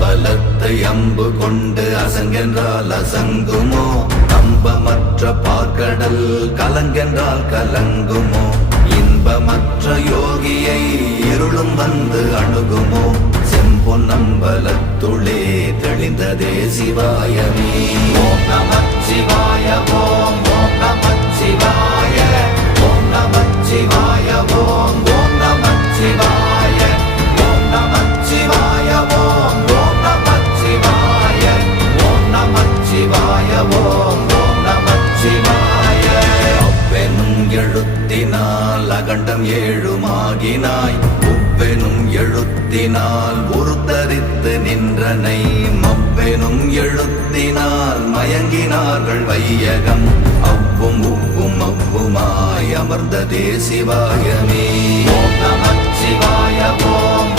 அம்பலத்தை அம்பு கொண்டு அசங்கென்றால் அசங்குமோ? நம்பமற்ற பார்க்கடல் கலங்கென்றால் கலங்குமோ? இன்பமற்ற யோகியை இருளும் வந்து அணுகுமோ? செம்பொன்னம்பலத்துளே தெளிந்ததே சிவாயமே. ஓம் நமச்சிவாய ஓம் ஓம் நமச்சிவாய ஓம் நமச்சிவாய ஓம் ஓம் நமச்சிவாய ஓம் நமச்சிவாய ஓம் ஓம் நமச்சிவாய ஓம் நமச்சிவாய ஓம் ஓம் நமச்சிவாய. அவ்வெனும் எழுத்தினால் அகண்டம் ஏழுமாகினாய், உவ்வெனும் எழுத்தினால் உருத்தரித்து நின்றனை, மவ்வெனும் எழுத்தினால் மயங்கினார்கள் வையகம். அவ்வும் உவ்வும் அவ்வுமாய் அமர்ந்ததே சிவாயமே. ஓம் நமச்சிவாய ஓம்